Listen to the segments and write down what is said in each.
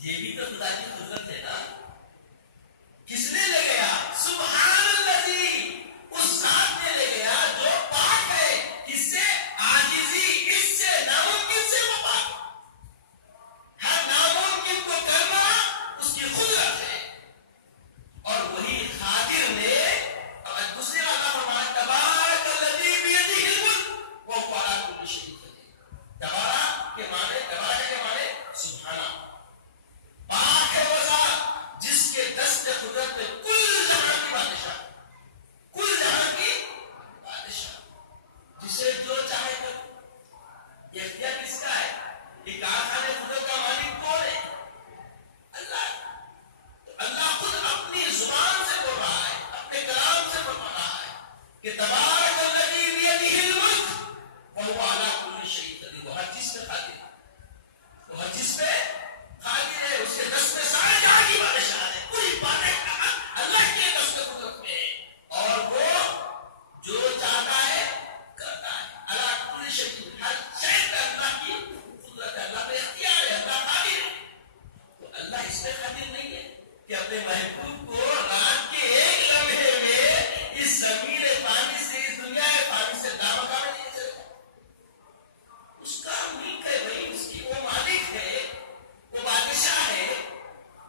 یہ بھی تو خدا کی قدرت ہے نا. کس نے لے گیا؟ سبحان الذی، اس ذات نے لے گیا جو پاک ہے. کس سے؟ عاجزی، اس سے ناممکن سے وہ پاک. ہر ناممکن کو کرنا اس کی قدرت ہے. اور وہی قادر نے اب دوسرے والا فرمایا تبارک الذی بیدہ الملک وہو علی کل شیء قدیر. تبارک کے معنی، تبارک کے معنی سبحانہ، پاک ہے وہ ذات جس کے دست قدرت میں کل جہاں کی بادشاہ، کل جہاں کی بادشاہ، جسے جو چاہے کر. یہ اختیار کس کا ہے؟ یہ کارخانے قدرت کا مالک کون ہے؟ اللہ. تو اللہ خود اپنی زبان سے بول رہا ہے، اپنے کلام سے بول رہا ہے کہ تبارک الذی بیدہ الملک وہو علی کل شیء قدیر. وہ ہر چیز پہ قادر ہے، وہ ہر چیز پہ قادر ہے. اس کے دست میں سارے جہاں کی بادشاہ ہے. پوری باتیں اللہ کے دست قدرت میں ہے، اور وہ جو چاہتا ہے کرتا ہے. علی کل شیء، ہر شے پہ اللہ کی قدرت ہے، اللہ پہ اختیار ہے، اللہ قادر ہے. تو اللہ اس پہ قادر نہیں ہے کہ اپنے محبوب کو رات کے ایک لمحے میں اس زمین پانی سے، اس دنیا پانی سے دامکا میں نہیں چلے. اس کا ملک ہے بھائی، اس کی وہ مالک ہے، وہ بادشاہ ہے.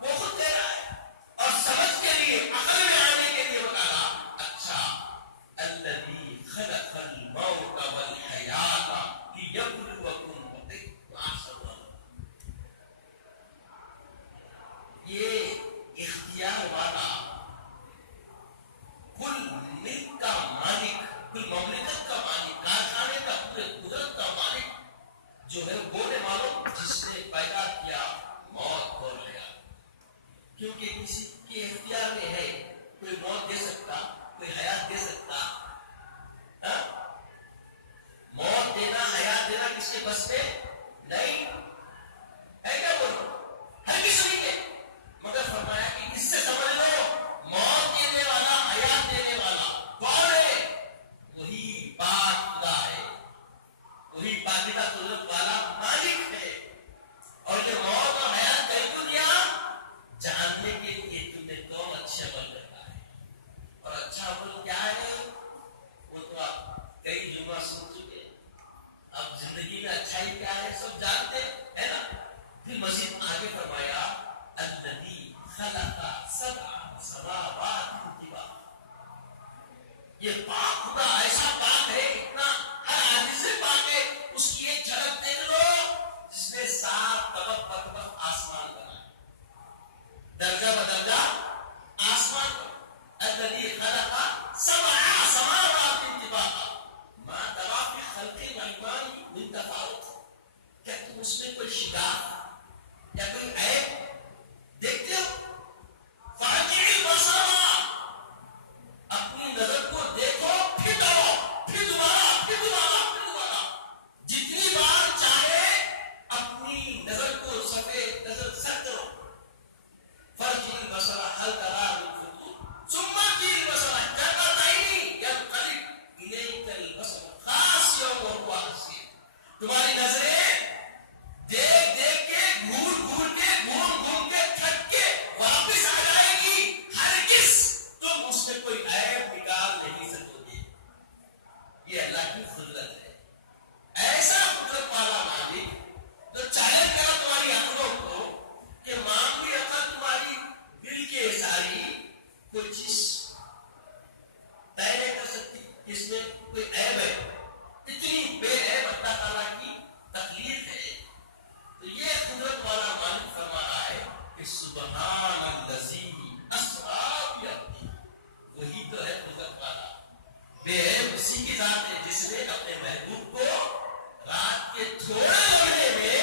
وہ خود کہہ رہا ہے اور سمجھ کے لیے، عقل میں آنے کے لیے بتا رہا. اچھا، الذی خلق الموت والحیات لیبلوکم ایکم احسن عملا. یہ اختیار والا، کل ملک کا مالک، کل مملکت کا مالک، کارخانے کا، پورے قدرت کا مالک جو ہے وہ نے معلوم، جس نے پیدا کیا موت اور حیات. کیونکہ کسی کے اختیار میں ہے، کوئی موت دے سکتا، کوئی حیات دے سکتا. ہاں؟ موت دینا، حیات دینا کس کے بس میں نہیں ہے. کیا بولو؟ ہر کسی نہیں ہے. مگر فرمایا کہ اس سے سمجھ لو موت دینے والا، حیات دینے والا کون ہے؟ وہی پاک خدا ہے، وہی پاکیزہ قدرت والا مالک ہے. اور یہ موت اور حیات کہیں کیوں دیا؟ جاننے کے لیے تم نے کون اچھے عمل کرتا ہے. اور اچھا عمل کیا ہے وہ تو آپ کئی جمعہ سن چکے. اب زندگی میں اچھائی کیا ہے سب جانتے ہیں نا. پھر مزید آگے فرمایا الذی خلق سبع سماوات طباقا. یہ پاک خدا ایسا پاک ہے، اتنا ہر عاجز سے پاک ہے. اس کی ایک جھلک دیکھ لو، جس نے 7 طبق پر طبق آسمان بنائے، درجہ بدرجہ آسمان پر. الذی خلق سبع سماوات طباقا ما تری فی خلق الرحمن من تفاوت. کیا تم اس میں کوئی شگاف یا کوئی عیب دیکھتے ہو؟ فارجع البصر، اپنی نظر کو دیکھو، پھر کرو، پھر دوبارہ، پھر دوبارہ، پھر دوبارہ. جتنی بار چاہے اپنی نظر کو سفید نظر سر کرو. فارجع البصر هل ترى من فطور ثم ارجع البصر كرتين ينقلب اليك البصر خاسئا وهو حسير. تمہاری نظریں دیکھ دیکھ کے، گھور گھور کے، گھوم گھوم کے، تھک کے واپس آ جائے گی. ہرگز تم اس میں کوئی عیب نکال نہیں سکو گے. یہ اللہ کی قدرت ہے. ایسا قدرت والا مالک جو چیلنج کرا تمہاری عقلوں کو کہ معمولی عقل تمہاری دل کے ساری کوئی چیز طے نہیں کر سکتی اس میں کوئی عیب ہے. اتنی بے عیب اللہ تعالیٰ کی تخلیق ہے. تو یہ قدرت والا مالک فرما رہا ہے کہ سبحان الذی اسری بعبدہ. وہی تو ہے قدرت والا، بے عیب اسی کی ذات ہے جس نے اپنے محبوب کو رات کے تھوڑے لمحے میں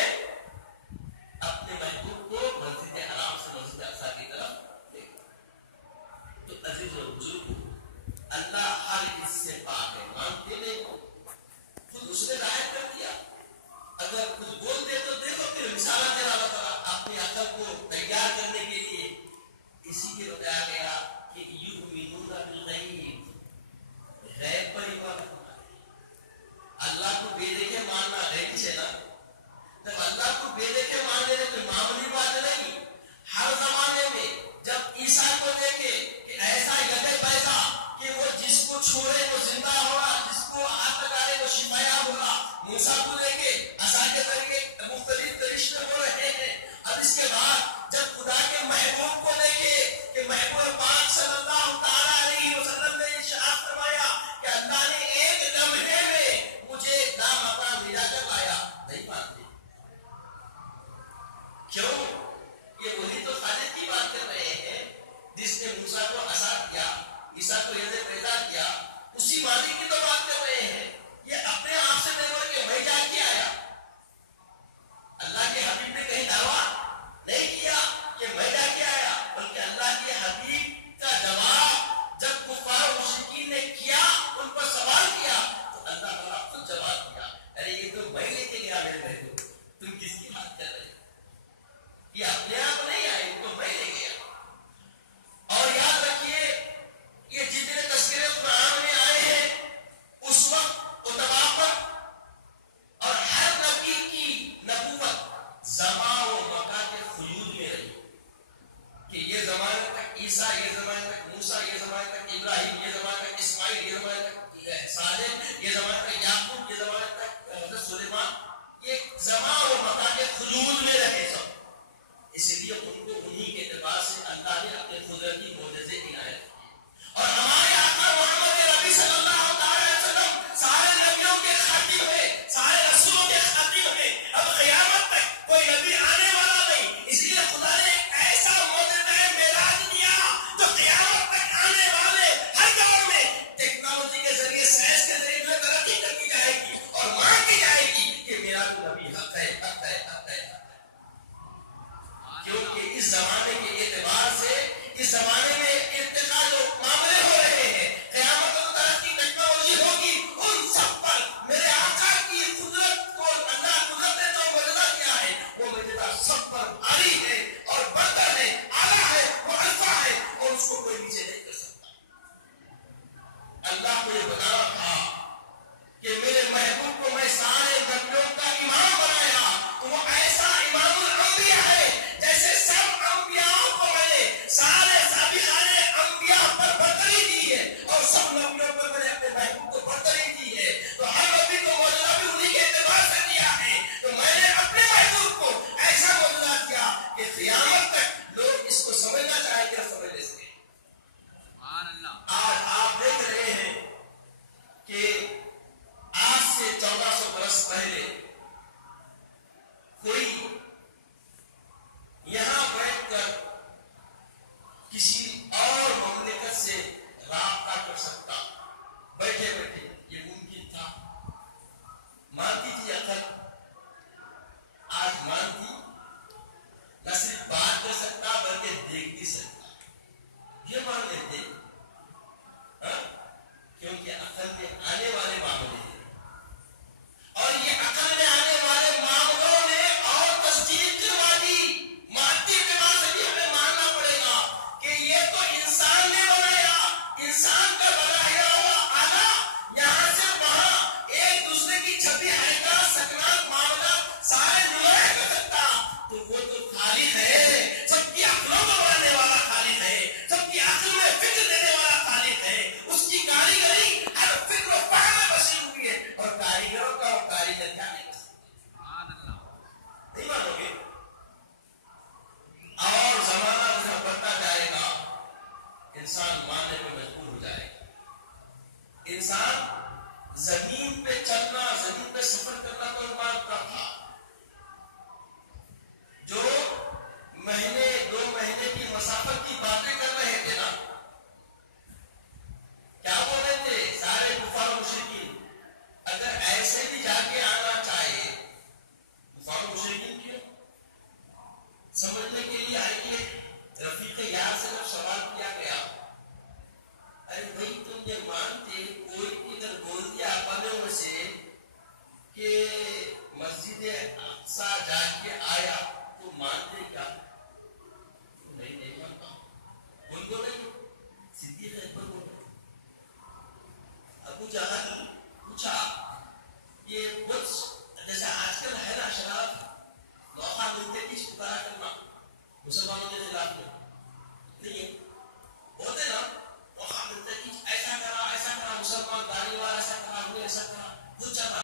اپنے محبوب کو مسجد حرام سے مسجد اقصی کی طرف دیکھا. تو عزیز و بزرگ، اللہ ہر اس سے پاک ہے. مانتے نہیں ہو، خود اس نے ظاہر کر دیا. اگر کچھ بولتے تو دیکھو پھر مثالہ دے رہا تھا اپنی عقل کو تیار کرنے کے لیے. اسی لیے بتایا گیا کہ یؤمنون بالغیب، غیب پر ایمان رکھنا ہے. اللہ کو بے دیکھے ماننا غیب سے نا. جب اللہ کو بے دیکھے مان لینے تو معمولی بات نہیں. سب پر بھاری ہے اور برتر ہے، اعلیٰ ہے، وہ الفا ہے اور اس کو کوئی نیچے نہیں کر سکتا۔ اللہ کو یہ بتانا تھا کہ میرے محبوب کو میں سارے نبیوں کا امام بنایا، تو وہ ایسا امام الانبیاء ہے جیسے سب انبیاء کو میں نے سارے سابقان انبیاء پر برتری دی ہے اور سب نبیوں پر میں نے اپنے محبوب کو برتری دی ہے۔ تو ہر نبی کو معجزہ بھی انہی کے اعتبار سے دیا ہے، تو میں نے اپنے محبوب کو ایسا معجزہ کیا کہ قیامت تک لوگ اس کو سمجھنا چاہیں گے اور سمجھ لے سکیں۔ آج آپ دیکھ رہے ہیں کہ آج سے 1400 برس پہلے کوئی یہاں بیٹھ کر کسی اور مملکت سے رابطہ کر سکتا، بیٹھے بیٹھے یہ ممکن تھا؟ مانتی تھی عقل؟ آج مانتی؟ نہ صرف بات کر سکتا بلکہ دیکھ بھی سکتا، یہ مان لیتے کیونکہ عقل میں آنے والے معاملے ہیں، اور یہ عقل میں آنے والے معاملوں نے اور تصدیق کروا دی۔ مادی اعتبار سے بھی ہمیں ماننا پڑے گا کہ یہ تو انسان نے بنایا، انسان کا بنایا ہوا آلہ یہاں سے وہاں ایک دوسرے کی چھپی حرکات سکنات معاملات سارے نمایاں کر سکتا، تو وہ تو خالق ہے، سب کی عقلوں کو بنانے والا خالق ہے، سب کی عقل میں فکر دینے والا خالق ہے، اس کی کاریگری ہر فکر و فہم میں بسی ہوئی ہے، اور کاریگروں کا وہ کاریگر کیا نہیں کر سکتے؟ نہیں مانو گے؟ اور زمانہ جہاں بڑھتا جائے گا انسان ماننے پہ مجبور ہو جائے گا۔ انسان زمین پہ چلنا، زمین پہ سفر کرنا تو مانتا تھا، جو مہینے 2 مہینے کی مسافت کی باتیں کر رہے تھے نا، کیا بول رہے تھے سارے کفار و مشرکین؟ اگر ایسے بھی جا کے آنا چاہے، کفار و مشرکین کیوں؟ سمجھنے کے لیے آئیے رفیق یار سے جب سوال کیا گیا، ارے بھائی تم یہ مانتے، کوئی ادھر بول دیا اپنے میں سے کہ مسجد اقصی جا کے آیا، تو مانتے کیا؟ نہیں مانتا۔ کون بول رہے؟ صدیق اکبر بول رہے۔ ابو جہل پوچھا، یہ کچھ جیسے آج کل ہے نا شراب، موقع ملتے کس پکارا کرنا مسلمانوں کے خلاف میں نہیں ہے، ہوتے نا موقع ملتے کہ ایسا کرا مسلمان داڑھی والا ایسا کرا، ہم نے ایسا کرا، کچھ